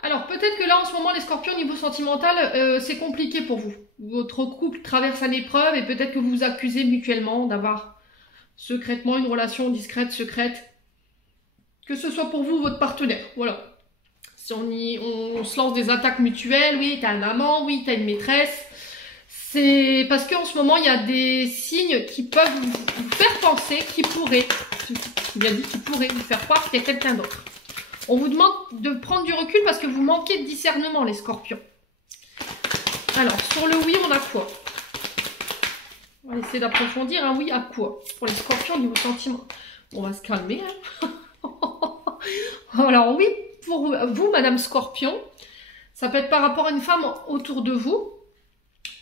Alors, peut-être que là, en ce moment, les scorpions, au niveau sentimental, c'est compliqué pour vous. Votre couple traverse une épreuve et peut-être que vous vous accusez mutuellement d'avoir secrètement une relation discrète, secrète. Que ce soit pour vous ou votre partenaire. Voilà. Si on se lance des attaques mutuelles, oui, t'as un amant, oui, t'as une maîtresse. C'est parce qu'en ce moment, il y a des signes qui peuvent vous faire penser qu'il pourrait, bien dit, qu'il pourrait vous faire croire qu'il y a quelqu'un d'autre. On vous demande de prendre du recul parce que vous manquez de discernement, les scorpions. Alors, sur le oui, on a quoi? On va essayer d'approfondir un oui à quoi? Pour les scorpions, au niveau sentiment. On va se calmer. Hein. Alors oui, pour vous, Madame Scorpion, ça peut être par rapport à une femme autour de vous.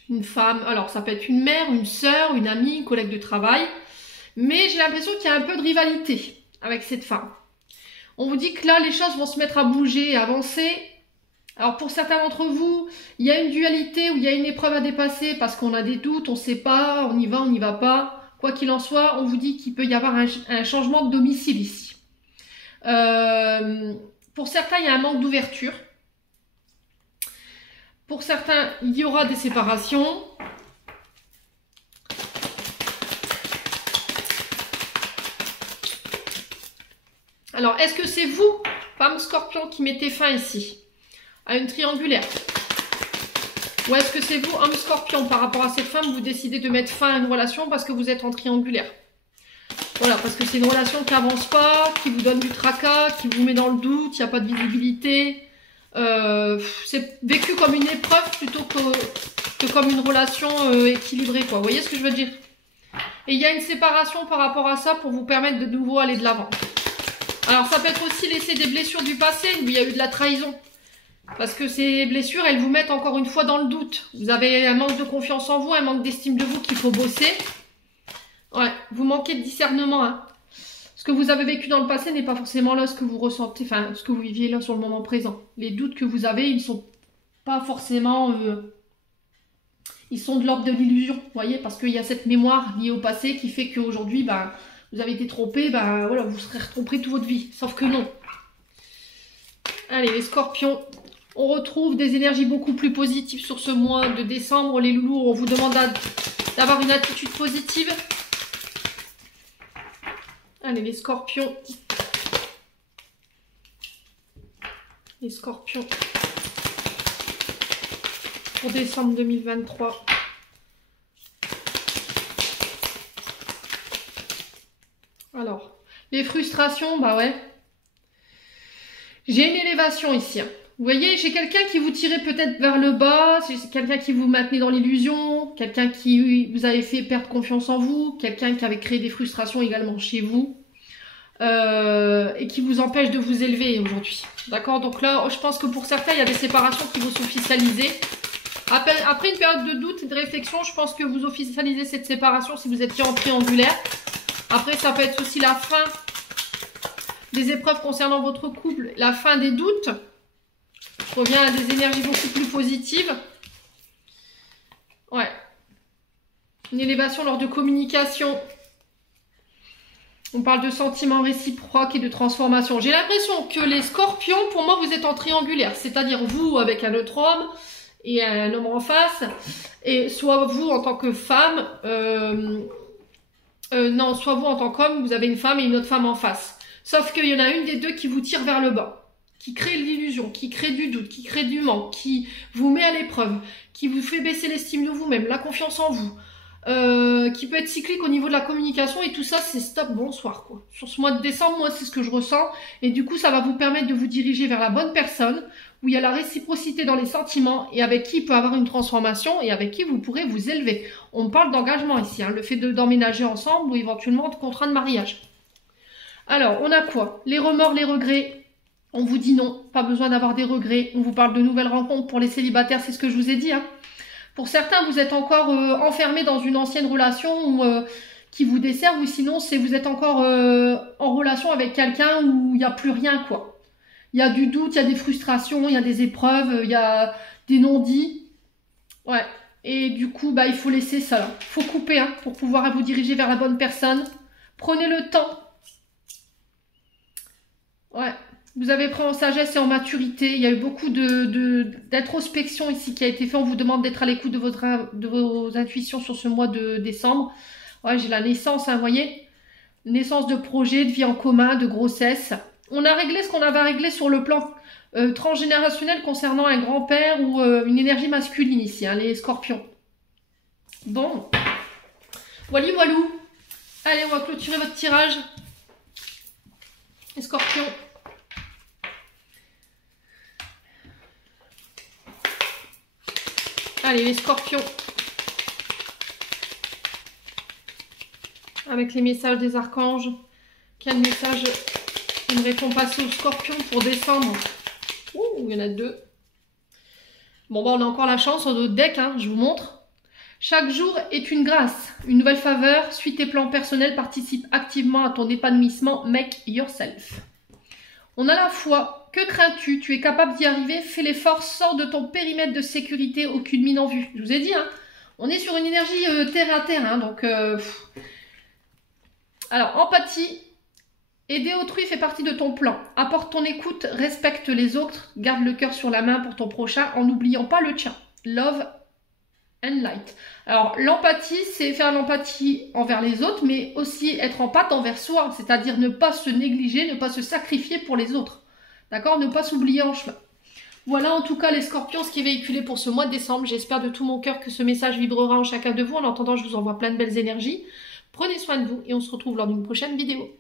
Une femme, alors ça peut être une mère, une sœur, une amie, une collègue de travail. Mais j'ai l'impression qu'il y a un peu de rivalité avec cette femme. On vous dit que là, les choses vont se mettre à bouger et avancer. Alors, pour certains d'entre vous, il y a une dualité où il y a une épreuve à dépasser parce qu'on a des doutes, on ne sait pas, on y va, on n'y va pas. Quoi qu'il en soit, on vous dit qu'il peut y avoir un changement de domicile ici. Pour certains, il y a un manque d'ouverture. Pour certains, il y aura des séparations. Alors, est-ce que c'est vous, femme scorpion, qui mettez fin ici à une triangulaire? Ou est-ce que c'est vous, homme scorpion, par rapport à cette femme, vous décidez de mettre fin à une relation parce que vous êtes en triangulaire? Voilà, parce que c'est une relation qui n'avance pas, qui vous donne du tracas, qui vous met dans le doute, il n'y a pas de visibilité. C'est vécu comme une épreuve plutôt que comme une relation équilibrée, quoi. Vous voyez ce que je veux dire? Et il y a une séparation par rapport à ça pour vous permettre de nouveau aller de l'avant. Alors ça peut être aussi laisser des blessures du passé où il y a eu de la trahison. Parce que ces blessures, elles vous mettent encore une fois dans le doute. Vous avez un manque de confiance en vous, un manque d'estime de vous qu'il faut bosser. Ouais, vous manquez de discernement. Hein. Ce que vous avez vécu dans le passé n'est pas forcément là ce que vous ressentez, enfin ce que vous viviez là sur le moment présent. Les doutes que vous avez, ils ne sont pas forcément... ils sont de l'ordre de l'illusion, vous voyez, parce qu'il y a cette mémoire liée au passé qui fait qu'aujourd'hui, ben, vous avez été trompé, ben voilà, vous serez retrompé toute votre vie. Sauf que non. Allez, les scorpions. On retrouve des énergies beaucoup plus positives sur ce mois de décembre. Les loulous, on vous demande d'avoir une attitude positive. Allez, les scorpions. Les scorpions. Pour décembre 2023. Alors, les frustrations, bah ouais. J'ai une élévation ici. Hein. Vous voyez, j'ai quelqu'un qui vous tirait peut-être vers le bas, c'est quelqu'un qui vous maintenait dans l'illusion, quelqu'un qui vous avait fait perdre confiance en vous, quelqu'un qui avait créé des frustrations également chez vous, et qui vous empêche de vous élever aujourd'hui. D'accord? Donc là, je pense que pour certains, il y a des séparations qui vont s'officialiser. Après une période de doute et de réflexion, je pense que vous officialisez cette séparation si vous étiez en triangulaire. Après, ça peut être aussi la fin des épreuves concernant votre couple, la fin des doutes. Je reviens à des énergies beaucoup plus positives. Ouais. Une élévation lors de communication. On parle de sentiments réciproques et de transformation. J'ai l'impression que les scorpions, pour moi, vous êtes en triangulaire. C'est-à-dire vous avec un autre homme et un homme en face. Et soit vous en tant que femme. Non, soit vous en tant qu'homme, vous avez une femme et une autre femme en face. Sauf qu'il y en a une des deux qui vous tire vers le bas. Qui crée l'illusion, qui crée du doute, qui crée du manque, qui vous met à l'épreuve, qui vous fait baisser l'estime de vous-même, la confiance en vous, qui peut être cyclique au niveau de la communication, et tout ça, c'est stop, bonsoir, quoi. Sur ce mois de décembre, moi, c'est ce que je ressens, et du coup, ça va vous permettre de vous diriger vers la bonne personne, où il y a la réciprocité dans les sentiments, et avec qui il peut avoir une transformation, et avec qui vous pourrez vous élever. On parle d'engagement ici, hein, le fait d'emménager ensemble, ou éventuellement de contrat de mariage. Alors, on a quoi? Les remords, les regrets. On vous dit non, pas besoin d'avoir des regrets. On vous parle de nouvelles rencontres pour les célibataires, c'est ce que je vous ai dit. Hein. Pour certains, vous êtes encore enfermés dans une ancienne relation qui vous dessert, ou sinon, vous êtes encore en relation avec quelqu'un où il n'y a plus rien, quoi. Il y a du doute, il y a des frustrations, il y a des épreuves, il y a des non-dits. Ouais. Et du coup, bah, il faut laisser ça. Il faut couper hein, pour pouvoir vous diriger vers la bonne personne. Prenez le temps. Ouais. Vous avez pris en sagesse et en maturité. Il y a eu beaucoup d'introspection ici qui a été fait. On vous demande d'être à l'écoute de vos intuitions sur ce mois de décembre. Ouais, j'ai la naissance, hein, vous voyez. Naissance de projet, de vie en commun, de grossesse. On a réglé ce qu'on avait à régler sur le plan transgénérationnel concernant un grand-père ou une énergie masculine ici, hein, les scorpions. Bon. Voilà, voilou. Allez, on va clôturer votre tirage. Les scorpions. Allez, les scorpions. Avec les messages des archanges. Quel message aimerait-on passer aux scorpions pour décembre? Ouh, il y en a deux. Bon, bah, on a encore la chance sur d'autres decks, hein, je vous montre. Chaque jour est une grâce, une nouvelle faveur. Suis tes plans personnels, participe activement à ton épanouissement. Make yourself. On a la foi. Que crains-tu? Tu es capable d'y arriver. Fais l'effort. Sors de ton périmètre de sécurité. Aucune mine en vue. Je vous ai dit, hein, on est sur une énergie terre à terre. Hein, donc, alors, empathie. Aider autrui fait partie de ton plan. Apporte ton écoute. Respecte les autres. Garde le cœur sur la main pour ton prochain en n'oubliant pas le tien. Love and light. Alors, l'empathie, c'est faire l'empathie envers les autres, mais aussi être empathe envers soi. C'est-à-dire ne pas se négliger, ne pas se sacrifier pour les autres. D'accord? Ne pas s'oublier en chemin. Voilà en tout cas les scorpions, ce qui est véhiculé pour ce mois de décembre. J'espère de tout mon cœur que ce message vibrera en chacun de vous. En attendant, je vous envoie plein de belles énergies. Prenez soin de vous et on se retrouve lors d'une prochaine vidéo.